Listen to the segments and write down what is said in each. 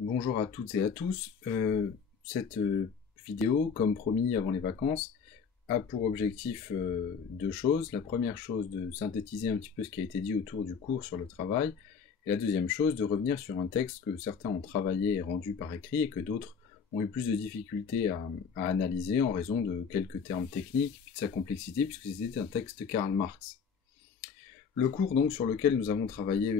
Bonjour à toutes et à tous. Cette vidéo, comme promis avant les vacances, a pour objectif deux choses. La première chose, de synthétiser un petit peu ce qui a été dit autour du cours sur le travail. Et la deuxième chose, de revenir sur un texte que certains ont travaillé et rendu par écrit et que d'autres ont eu plus de difficultés à analyser en raison de quelques termes techniques et de sa complexité, puisque c'était un texte de Karl Marx. Le cours donc sur lequel nous avons travaillé,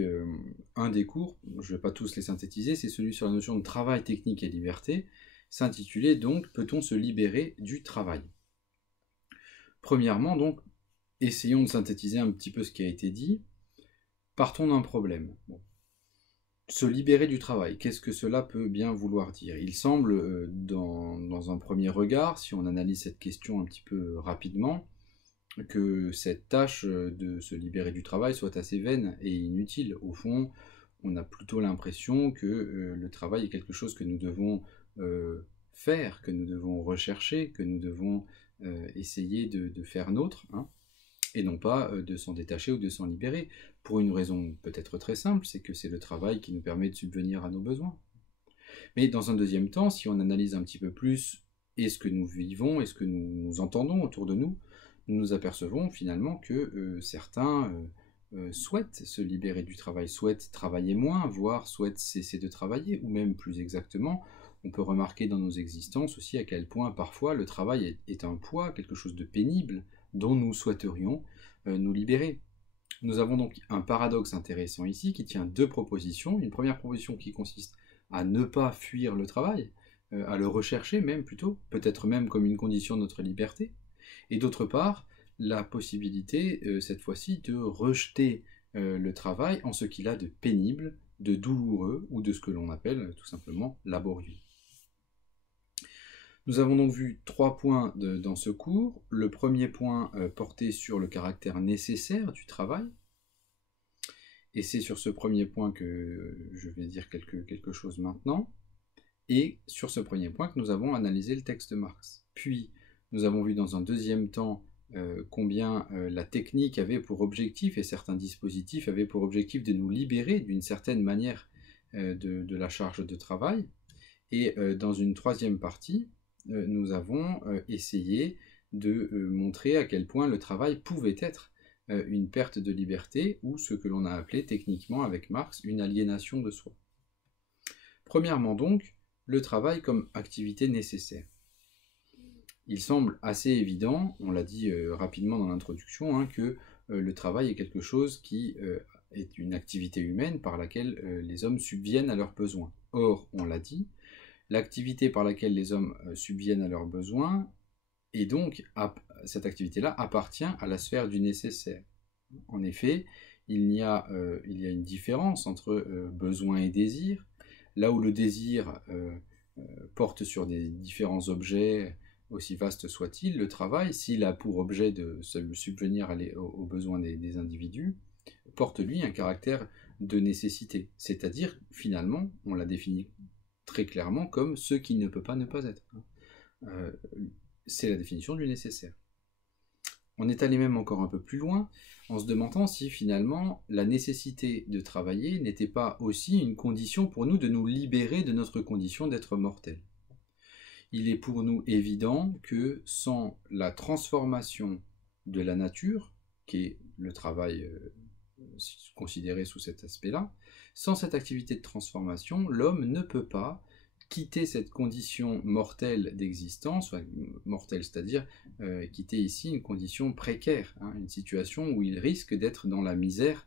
un des cours, je ne vais pas tous les synthétiser, c'est celui sur la notion de travail, technique et liberté, s'intitulait donc « Peut-on se libérer du travail ?» Premièrement donc, essayons de synthétiser un petit peu ce qui a été dit. Partons d'un problème. Bon. Se libérer du travail, qu'est-ce que cela peut bien vouloir dire? Il semble, dans un premier regard, si on analyse cette question un petit peu rapidement, que cette tâche de se libérer du travail soit assez vaine et inutile. Au fond, on a plutôt l'impression que le travail est quelque chose que nous devons faire, que nous devons rechercher, que nous devons essayer de faire nôtre, hein, et non pas de s'en détacher ou de s'en libérer, pour une raison peut-être très simple, c'est que c'est le travail qui nous permet de subvenir à nos besoins. Mais dans un deuxième temps, si on analyse un petit peu plus ce que nous vivons et ce que nous entendons autour de nous, nous nous apercevons finalement que certains souhaitent se libérer du travail, souhaitent travailler moins, voire souhaitent cesser de travailler, ou même plus exactement, on peut remarquer dans nos existences aussi à quel point parfois le travail est un poids, quelque chose de pénible, dont nous souhaiterions nous libérer. Nous avons donc un paradoxe intéressant ici qui tient deux propositions. Une première proposition qui consiste à ne pas fuir le travail, à le rechercher même plutôt, peut-être même comme une condition de notre liberté. Et d'autre part, la possibilité, cette fois-ci, de rejeter le travail en ce qu'il a de pénible, de douloureux, ou de ce que l'on appelle tout simplement laborieux. Nous avons donc vu trois points dans ce cours. Le premier point portait sur le caractère nécessaire du travail. Et c'est sur ce premier point que je vais dire quelque chose maintenant. Et sur ce premier point que nous avons analysé le texte de Marx. Puis, nous avons vu dans un deuxième temps combien la technique avait pour objectif, et certains dispositifs avaient pour objectif de nous libérer d'une certaine manière de la charge de travail. Et dans une troisième partie, nous avons essayé de montrer à quel point le travail pouvait être une perte de liberté, ou ce que l'on a appelé techniquement avec Marx une aliénation de soi. Premièrement donc, le travail comme activité nécessaire. Il semble assez évident, on l'a dit rapidement dans l'introduction, hein, que le travail est quelque chose qui est une activité humaine par laquelle les hommes subviennent à leurs besoins. Or, on l'a dit, l'activité par laquelle les hommes subviennent à leurs besoins, et donc cette activité-là appartient à la sphère du nécessaire. En effet, il y a une différence entre besoin et désir. Là où le désir porte sur des différents objets, aussi vastes soient-ils, le travail, s'il a pour objet de subvenir aux besoins des individus, porte lui un caractère de nécessité. C'est-à-dire, finalement, on l'a défini très clairement comme ce qui ne peut pas ne pas être. C'est la définition du nécessaire. On est allé même encore un peu plus loin en se demandant si finalement la nécessité de travailler n'était pas aussi une condition pour nous de nous libérer de notre condition d'être mortel. Il est pour nous évident que sans la transformation de la nature, qui est le travail considéré sous cet aspect-là, sans cette activité de transformation, l'homme ne peut pas quitter cette condition mortelle d'existence, mortelle, c'est-à-dire quitter ici une condition précaire, hein, une situation où il risque d'être dans la misère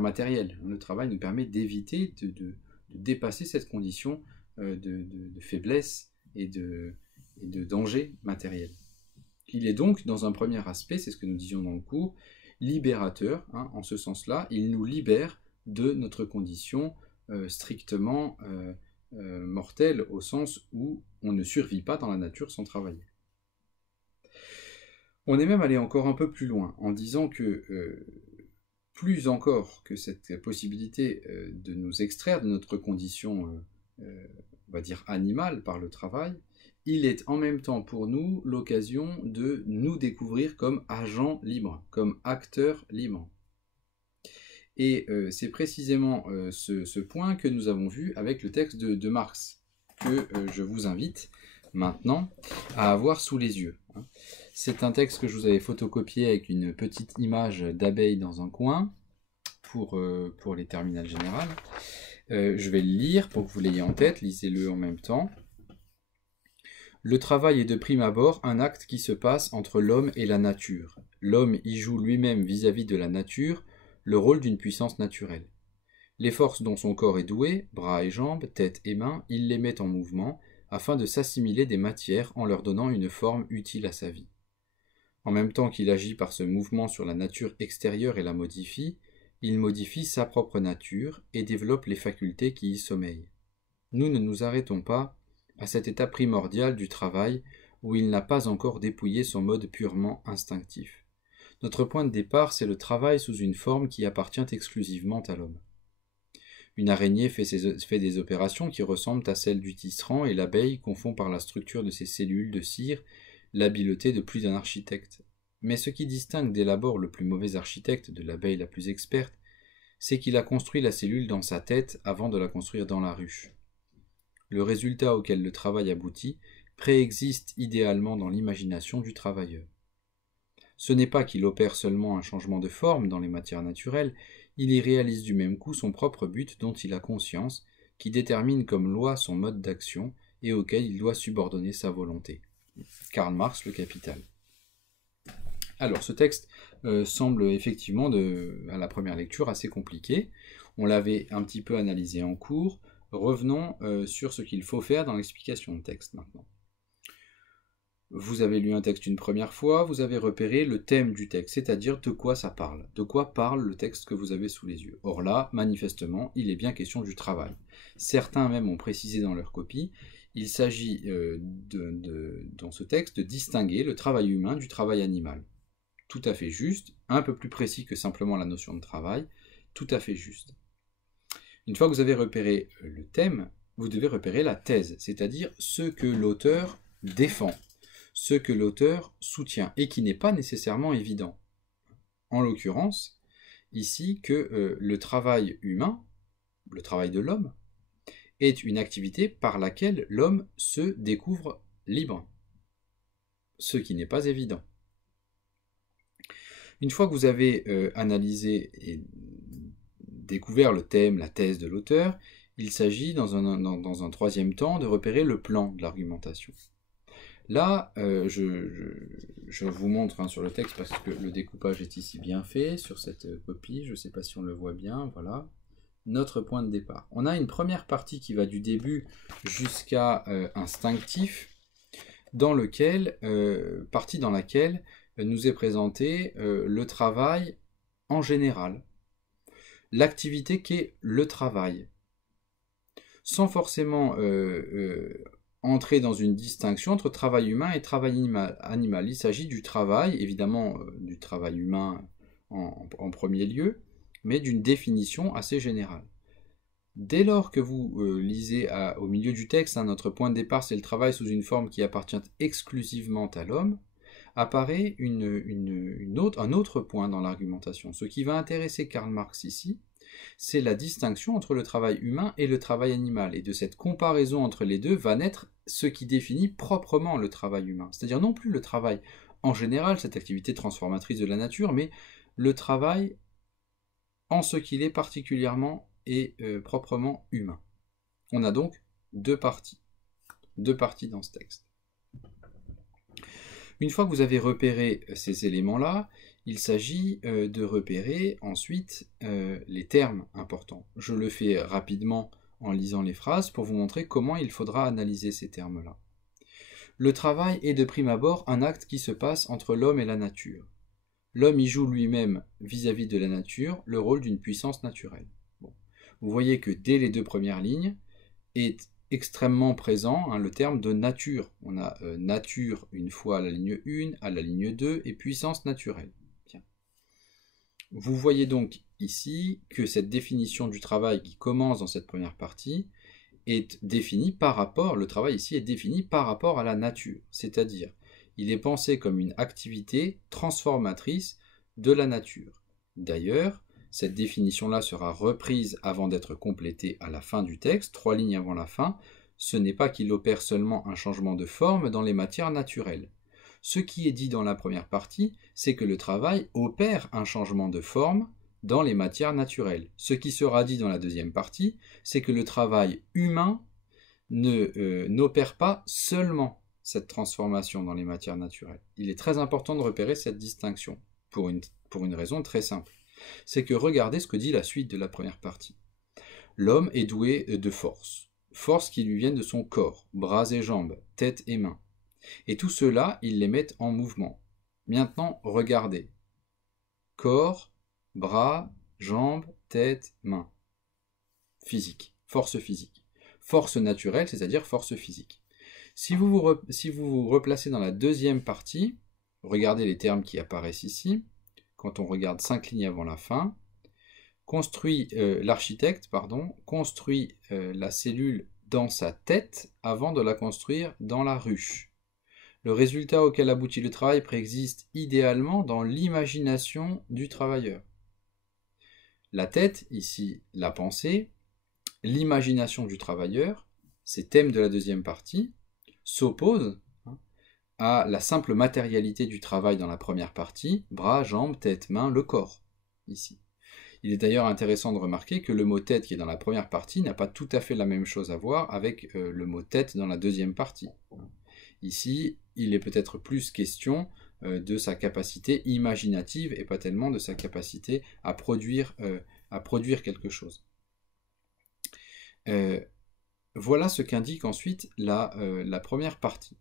matérielle. Le travail nous permet d'éviter de dépasser cette condition de faiblesse et de danger matériel. Il est donc, dans un premier aspect, c'est ce que nous disions dans le cours, libérateur, hein, en ce sens-là, il nous libère de notre condition strictement mortelle, au sens où on ne survit pas dans la nature sans travailler. On est même allé encore un peu plus loin, en disant que plus encore que cette possibilité de nous extraire de notre condition, on va dire animale par le travail, il est en même temps pour nous l'occasion de nous découvrir comme agents libres, comme acteurs libres. Et c'est précisément ce point que nous avons vu avec le texte de Marx, que je vous invite maintenant à avoir sous les yeux. C'est un texte que je vous avais photocopié avec une petite image d'abeille dans un coin pour les terminales générales. Je vais le lire pour que vous l'ayez en tête, lisez-le en même temps. Le travail est de prime abord un acte qui se passe entre l'homme et la nature. L'homme y joue lui-même vis-à-vis de la nature le rôle d'une puissance naturelle. Les forces dont son corps est doué, bras et jambes, tête et mains, il les met en mouvement afin de s'assimiler des matières en leur donnant une forme utile à sa vie. En même temps qu'il agit par ce mouvement sur la nature extérieure et la modifie, il modifie sa propre nature et développe les facultés qui y sommeillent. Nous ne nous arrêtons pas à cet état primordial du travail où il n'a pas encore dépouillé son mode purement instinctif. Notre point de départ, c'est le travail sous une forme qui appartient exclusivement à l'homme. Une araignée fait des opérations qui ressemblent à celles du tisserand et l'abeille confond par la structure de ses cellules de cire l'habileté de plus d'un architecte. Mais ce qui distingue dès l'abord le plus mauvais architecte de l'abeille la plus experte, c'est qu'il a construit la cellule dans sa tête avant de la construire dans la ruche. Le résultat auquel le travail aboutit préexiste idéalement dans l'imagination du travailleur. Ce n'est pas qu'il opère seulement un changement de forme dans les matières naturelles, il y réalise du même coup son propre but dont il a conscience, qui détermine comme loi son mode d'action et auquel il doit subordonner sa volonté. Karl Marx, Le Capital. Alors, ce texte semble effectivement, à la première lecture, assez compliqué. On l'avait un petit peu analysé en cours. Revenons sur ce qu'il faut faire dans l'explication de texte maintenant. Vous avez lu un texte une première fois, vous avez repéré le thème du texte, c'est-à-dire de quoi ça parle. De quoi parle le texte que vous avez sous les yeux. Or là, manifestement, il est bien question du travail. Certains même ont précisé dans leur copie, il s'agit dans ce texte de distinguer le travail humain du travail animal. Tout à fait juste, un peu plus précis que simplement la notion de travail, tout à fait juste. Une fois que vous avez repéré le thème, vous devez repérer la thèse, c'est-à-dire ce que l'auteur défend, ce que l'auteur soutient, et qui n'est pas nécessairement évident. En l'occurrence, ici, que le travail humain, le travail de l'homme, est une activité par laquelle l'homme se découvre libre, ce qui n'est pas évident. Une fois que vous avez analysé et découvert le thème, la thèse de l'auteur, il s'agit dans un troisième temps de repérer le plan de l'argumentation. Là, je vous montre sur le texte parce que le découpage est ici bien fait sur cette copie, je ne sais pas si on le voit bien, voilà. Notre point de départ. On a une première partie qui va du début jusqu'à instinctif, partie dans laquelle nous est présenté le travail en général, l'activité qu'est le travail, sans forcément entrer dans une distinction entre travail humain et travail animal. Il s'agit du travail, évidemment du travail humain en premier lieu, mais d'une définition assez générale. Dès lors que vous lisez au milieu du texte, notre point de départ c'est le travail sous une forme qui appartient exclusivement à l'homme, apparaît un autre point dans l'argumentation. Ce qui va intéresser Karl Marx ici, c'est la distinction entre le travail humain et le travail animal. Et de cette comparaison entre les deux va naître ce qui définit proprement le travail humain. C'est-à-dire non plus le travail en général, cette activité transformatrice de la nature, mais le travail en ce qu'il est particulièrement et proprement humain. On a donc deux parties dans ce texte. Une fois que vous avez repéré ces éléments-là, il s'agit de repérer ensuite les termes importants. Je le fais rapidement en lisant les phrases pour vous montrer comment il faudra analyser ces termes-là. Le travail est de prime abord un acte qui se passe entre l'homme et la nature. L'homme y joue lui-même vis-à-vis de la nature le rôle d'une puissance naturelle. Bon. Vous voyez que dès les deux premières lignes est extrêmement présent le terme de nature. On a nature une fois à la ligne 1, à la ligne 2 et puissance naturelle. Bien. Vous voyez donc ici que cette définition du travail qui commence dans cette première partie est définie par rapport, le travail ici est défini par rapport à la nature, c'est-à-dire il est pensé comme une activité transformatrice de la nature. D'ailleurs, cette définition-là sera reprise avant d'être complétée à la fin du texte, 3 lignes avant la fin. Ce n'est pas qu'il opère seulement un changement de forme dans les matières naturelles. Ce qui est dit dans la première partie, c'est que le travail opère un changement de forme dans les matières naturelles. Ce qui sera dit dans la deuxième partie, c'est que le travail humain n'opère pas seulement cette transformation dans les matières naturelles. Il est très important de repérer cette distinction, pour une raison très simple. C'est que regardez ce que dit la suite de la première partie. L'homme est doué de force, force qui lui vient de son corps, bras et jambes, tête et mains. Et tout cela, il les met en mouvement. Maintenant, regardez. Corps, bras, jambes, tête, mains. Physique, force physique. Force naturelle, c'est-à-dire force physique. Si vous vous replacez dans la deuxième partie, regardez les termes qui apparaissent ici, quand on regarde 5 lignes avant la fin, l'architecte construit la cellule dans sa tête avant de la construire dans la ruche. Le résultat auquel aboutit le travail préexiste idéalement dans l'imagination du travailleur. La tête, ici la pensée, l'imagination du travailleur, ces thèmes de la deuxième partie, s'opposent à la simple matérialité du travail dans la première partie, bras, jambes, tête, main, le corps, ici. Il est d'ailleurs intéressant de remarquer que le mot tête qui est dans la première partie n'a pas tout à fait la même chose à voir avec le mot tête dans la deuxième partie. Ici, il est peut-être plus question de sa capacité imaginative et pas tellement de sa capacité à produire quelque chose. Voilà ce qu'indique ensuite la première partie.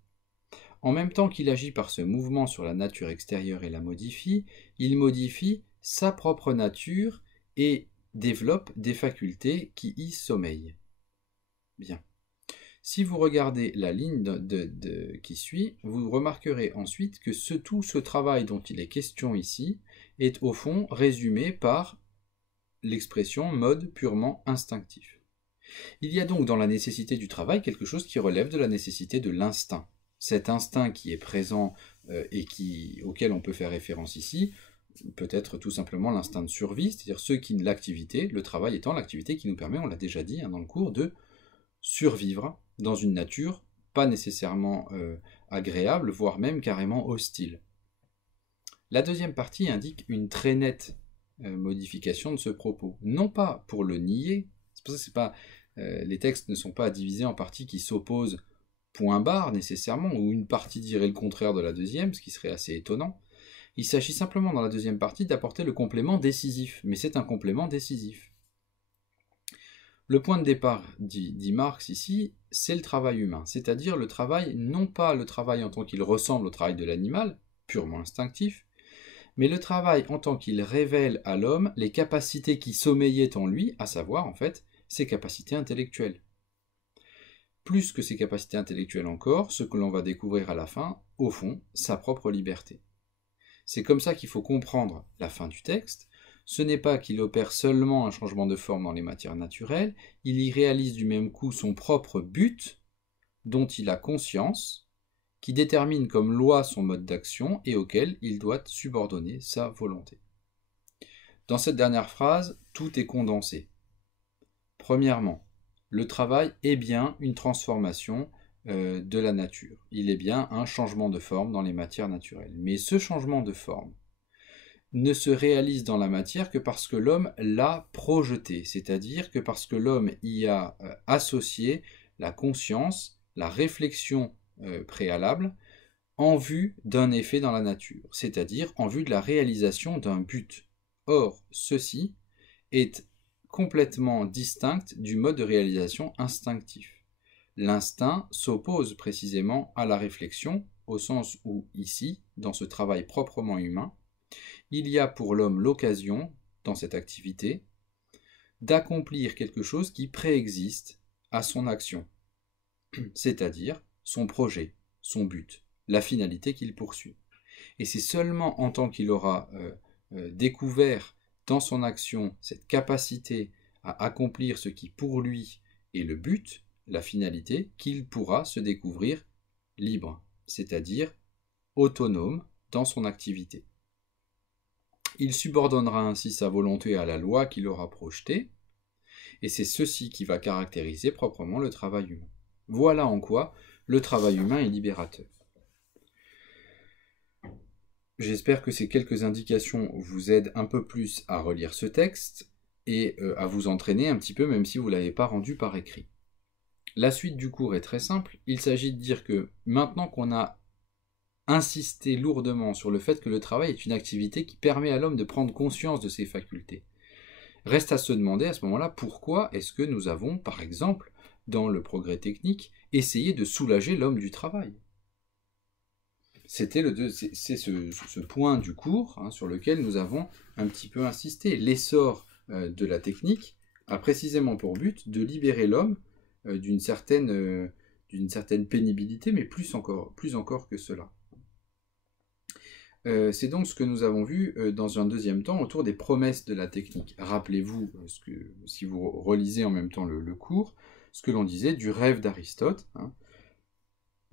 En même temps qu'il agit par ce mouvement sur la nature extérieure et la modifie, il modifie sa propre nature et développe des facultés qui y sommeillent. Bien. Si vous regardez la ligne qui suit, vous remarquerez ensuite que tout ce travail dont il est question ici est au fond résumé par l'expression mode purement instinctif. Il y a donc dans la nécessité du travail quelque chose qui relève de la nécessité de l'instinct. Cet instinct qui est présent et auquel on peut faire référence ici, peut être tout simplement l'instinct de survie, c'est-à-dire le travail étant l'activité qui nous permet, on l'a déjà dit dans le cours, de survivre dans une nature pas nécessairement agréable, voire même carrément hostile. La deuxième partie indique une très nette modification de ce propos. Non pas pour le nier, c'est pour ça que les textes ne sont pas divisés en parties qui s'opposent point barre nécessairement, ou une partie dirait le contraire de la deuxième, ce qui serait assez étonnant. Il s'agit simplement dans la deuxième partie d'apporter le complément décisif, mais c'est un complément décisif. Le point de départ, dit Marx ici, c'est le travail humain, c'est-à-dire le travail, non pas le travail en tant qu'il ressemble au travail de l'animal, purement instinctif, mais le travail en tant qu'il révèle à l'homme les capacités qui sommeillaient en lui, à savoir en fait ses capacités intellectuelles. Plus que ses capacités intellectuelles encore, ce que l'on va découvrir à la fin, au fond, sa propre liberté. C'est comme ça qu'il faut comprendre la fin du texte. Ce n'est pas qu'il opère seulement un changement de forme dans les matières naturelles, il y réalise du même coup son propre but, dont il a conscience, qui détermine comme loi son mode d'action et auquel il doit subordonner sa volonté. Dans cette dernière phrase, tout est condensé. Premièrement, le travail est bien une transformation de la nature. Il est bien un changement de forme dans les matières naturelles. Mais ce changement de forme ne se réalise dans la matière que parce que l'homme l'a projeté, c'est-à-dire que parce que l'homme y a associé la conscience, la réflexion préalable, en vue d'un effet dans la nature, c'est-à-dire en vue de la réalisation d'un but. Or, ceci est complètement distinct du mode de réalisation instinctif. L'instinct s'oppose précisément à la réflexion, au sens où, ici, dans ce travail proprement humain, il y a pour l'homme l'occasion, dans cette activité, d'accomplir quelque chose qui préexiste à son action, c'est-à-dire son projet, son but, la finalité qu'il poursuit. Et c'est seulement en tant qu'il aura découvert dans son action cette capacité à accomplir ce qui pour lui est le but, la finalité, qu'il pourra se découvrir libre, c'est-à-dire autonome dans son activité. Il subordonnera ainsi sa volonté à la loi qu'il aura projetée, et c'est ceci qui va caractériser proprement le travail humain. Voilà en quoi le travail humain est libérateur. J'espère que ces quelques indications vous aident un peu plus à relire ce texte et à vous entraîner un petit peu, même si vous ne l'avez pas rendu par écrit. La suite du cours est très simple. Il s'agit de dire que maintenant qu'on a insisté lourdement sur le fait que le travail est une activité qui permet à l'homme de prendre conscience de ses facultés, reste à se demander à ce moment-là pourquoi est-ce que nous avons, par exemple, dans le progrès technique, essayé de soulager l'homme du travail. C'est ce point du cours sur lequel nous avons un petit peu insisté. L'essor de la technique a précisément pour but de libérer l'homme d'une certaine pénibilité, mais plus encore que cela. C'est donc ce que nous avons vu dans un deuxième temps autour des promesses de la technique. Rappelez-vous, si vous relisez en même temps le cours, ce que l'on disait du rêve d'Aristote,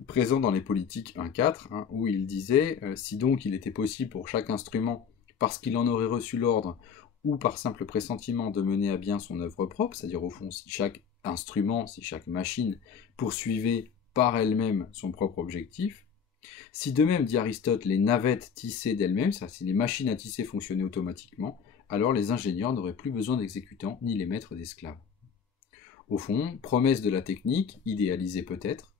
présent dans les Politiques 1.4, où il disait si donc il était possible pour chaque instrument, parce qu'il en aurait reçu l'ordre, ou par simple pressentiment de mener à bien son œuvre propre, c'est-à-dire au fond si chaque instrument, si chaque machine poursuivait par elle-même son propre objectif, si de même, dit Aristote, les navettes tissaient d'elles-mêmes, c'est-à-dire si les machines à tisser fonctionnaient automatiquement, alors les ingénieurs n'auraient plus besoin d'exécutants ni les maîtres d'esclaves. Au fond, promesse de la technique, idéalisée peut-être,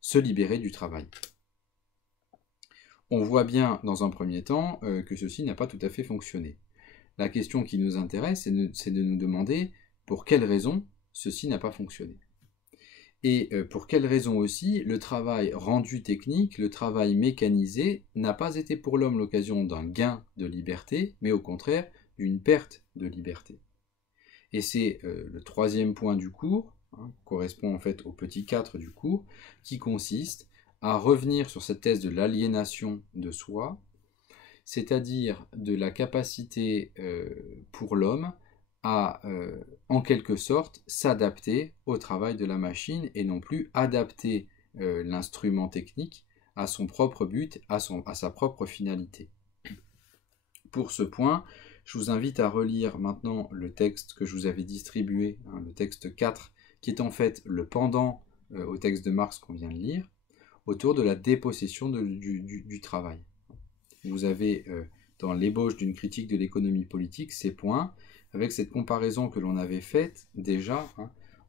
se libérer du travail. On voit bien dans un premier temps que ceci n'a pas tout à fait fonctionné. La question qui nous intéresse, c'est de nous demander pour quelles raisons ceci n'a pas fonctionné. Et pour quelles raisons aussi le travail rendu technique, le travail mécanisé, n'a pas été pour l'homme l'occasion d'un gain de liberté, mais au contraire d'une perte de liberté. Et c'est le troisième point du cours, correspond en fait au petit 4 du cours, qui consiste à revenir sur cette thèse de l'aliénation de soi, c'est-à-dire de la capacité pour l'homme à, en quelque sorte, s'adapter au travail de la machine et non plus adapter l'instrument technique à son propre but, à sa propre finalité. Pour ce point, je vous invite à relire maintenant le texte que je vous avais distribué, le texte 4, qui est en fait le pendant au texte de Marx qu'on vient de lire, autour de la dépossession du travail. Vous avez dans l'ébauche d'une critique de l'économie politique ces points, avec cette comparaison que l'on avait faite déjà,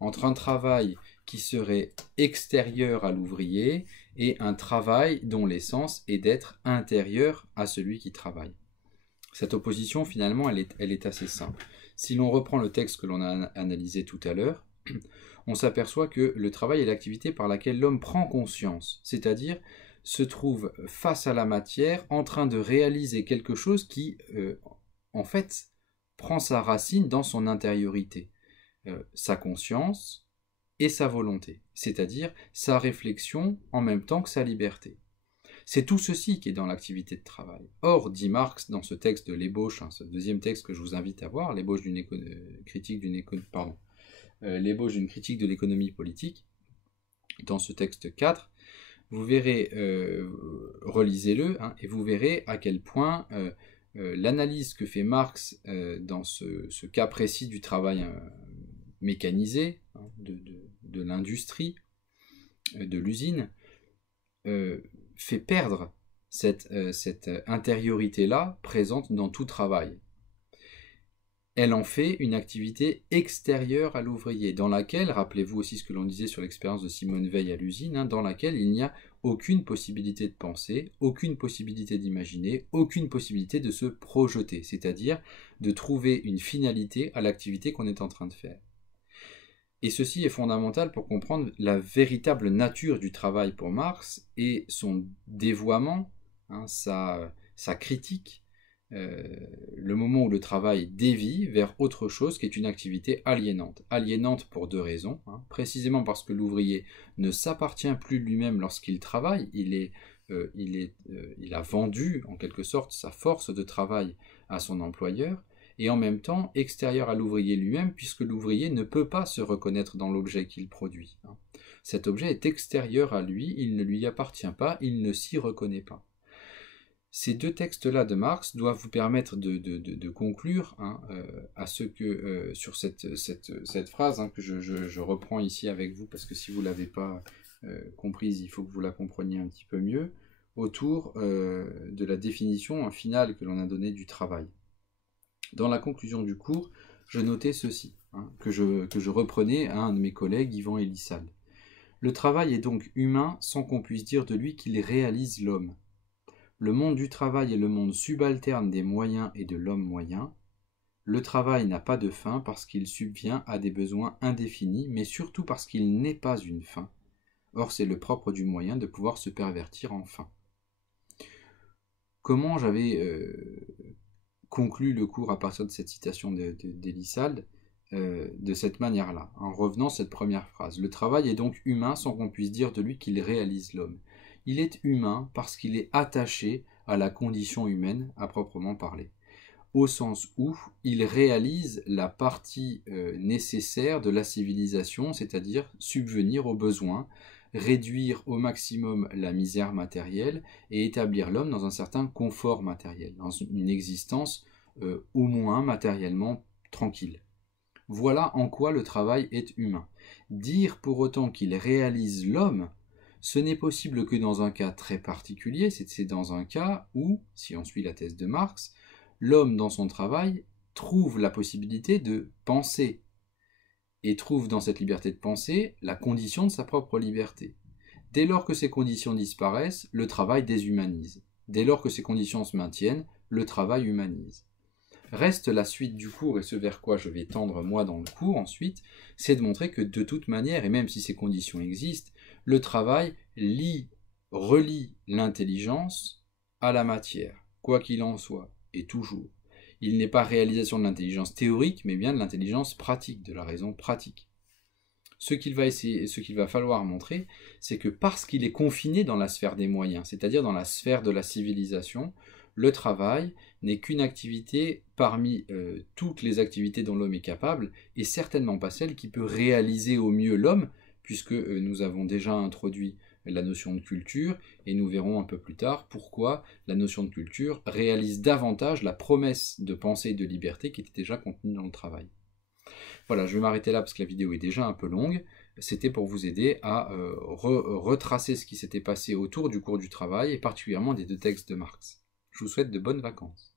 entre un travail qui serait extérieur à l'ouvrier et un travail dont l'essence est d'être intérieur à celui qui travaille. Cette opposition, finalement, elle est assez simple. Si l'on reprend le texte que l'on a analysé tout à l'heure, on s'aperçoit que le travail est l'activité par laquelle l'homme prend conscience, c'est-à-dire se trouve face à la matière en train de réaliser quelque chose qui, en fait, prend sa racine dans son intériorité, sa conscience et sa volonté, c'est-à-dire sa réflexion en même temps que sa liberté. C'est tout ceci qui est dans l'activité de travail. Or, dit Marx dans ce texte de l'ébauche, ce deuxième texte que je vous invite à voir, l'ébauche d'une critique de l'économie politique, dans ce texte 4, vous verrez, relisez-le, et vous verrez à quel point l'analyse que fait Marx dans ce cas précis du travail mécanisé, de l'industrie, de l'usine, fait perdre cette intériorité-là présente dans tout travail. Elle en fait une activité extérieure à l'ouvrier, dans laquelle, rappelez-vous aussi ce que l'on disait sur l'expérience de Simone Veil à l'usine, dans laquelle il n'y a aucune possibilité de penser, aucune possibilité d'imaginer, aucune possibilité de se projeter, c'est-à-dire de trouver une finalité à l'activité qu'on est en train de faire. Et ceci est fondamental pour comprendre la véritable nature du travail pour Marx et son dévoiement, sa critique, le moment où le travail dévie vers autre chose qui est une activité aliénante. Aliénante pour deux raisons, précisément parce que l'ouvrier ne s'appartient plus lui-même lorsqu'il travaille, il a vendu en quelque sorte sa force de travail à son employeur, et en même temps extérieur à l'ouvrier lui-même, puisque l'ouvrier ne peut pas se reconnaître dans l'objet qu'il produit. Cet objet est extérieur à lui, il ne lui appartient pas, il ne s'y reconnaît pas. Ces deux textes-là de Marx doivent vous permettre de conclure à ce que, sur cette phrase que je reprends ici avec vous, parce que si vous ne l'avez pas comprise, il faut que vous la compreniez un petit peu mieux, autour de la définition finale que l'on a donnée du travail. Dans la conclusion du cours, je notais ceci, que je reprenais à un de mes collègues, Yvan Elissal. Le travail est donc humain sans qu'on puisse dire de lui qu'il réalise l'homme. Le monde du travail est le monde subalterne des moyens et de l'homme moyen. Le travail n'a pas de fin parce qu'il subvient à des besoins indéfinis, mais surtout parce qu'il n'est pas une fin. Or, c'est le propre du moyen de pouvoir se pervertir en fin. Comment j'avais conclu le cours à partir de cette citation d'Elissal de cette manière-là, en revenant à cette première phrase. Le travail est donc humain sans qu'on puisse dire de lui qu'il réalise l'homme. Il est humain parce qu'il est attaché à la condition humaine à proprement parler, au sens où il réalise la partie nécessaire de la civilisation, c'est-à-dire subvenir aux besoins, réduire au maximum la misère matérielle et établir l'homme dans un certain confort matériel, dans une existence au moins matériellement tranquille. Voilà en quoi le travail est humain. Dire pour autant qu'il réalise l'homme, ce n'est possible que dans un cas très particulier, c'est dans un cas où, si on suit la thèse de Marx, l'homme dans son travail trouve la possibilité de penser et trouve dans cette liberté de penser la condition de sa propre liberté. Dès lors que ces conditions disparaissent, le travail déshumanise. Dès lors que ces conditions se maintiennent, le travail humanise. Reste la suite du cours, et ce vers quoi je vais tendre moi dans le cours ensuite, c'est de montrer que de toute manière, et même si ces conditions existent, le travail relie l'intelligence à la matière, quoi qu'il en soit, et toujours. Il n'est pas réalisation de l'intelligence théorique, mais bien de l'intelligence pratique, de la raison pratique. Ce qu'il va falloir montrer, c'est que parce qu'il est confiné dans la sphère des moyens, c'est-à-dire dans la sphère de la civilisation, le travail n'est qu'une activité parmi toutes les activités dont l'homme est capable, et certainement pas celle qui peut réaliser au mieux l'homme, puisque nous avons déjà introduit la notion de culture, et nous verrons un peu plus tard pourquoi la notion de culture réalise davantage la promesse de pensée et de liberté qui était déjà contenue dans le travail. Voilà, je vais m'arrêter là parce que la vidéo est déjà un peu longue. C'était pour vous aider à retracer ce qui s'était passé autour du cours du travail, et particulièrement des deux textes de Marx. Je vous souhaite de bonnes vacances.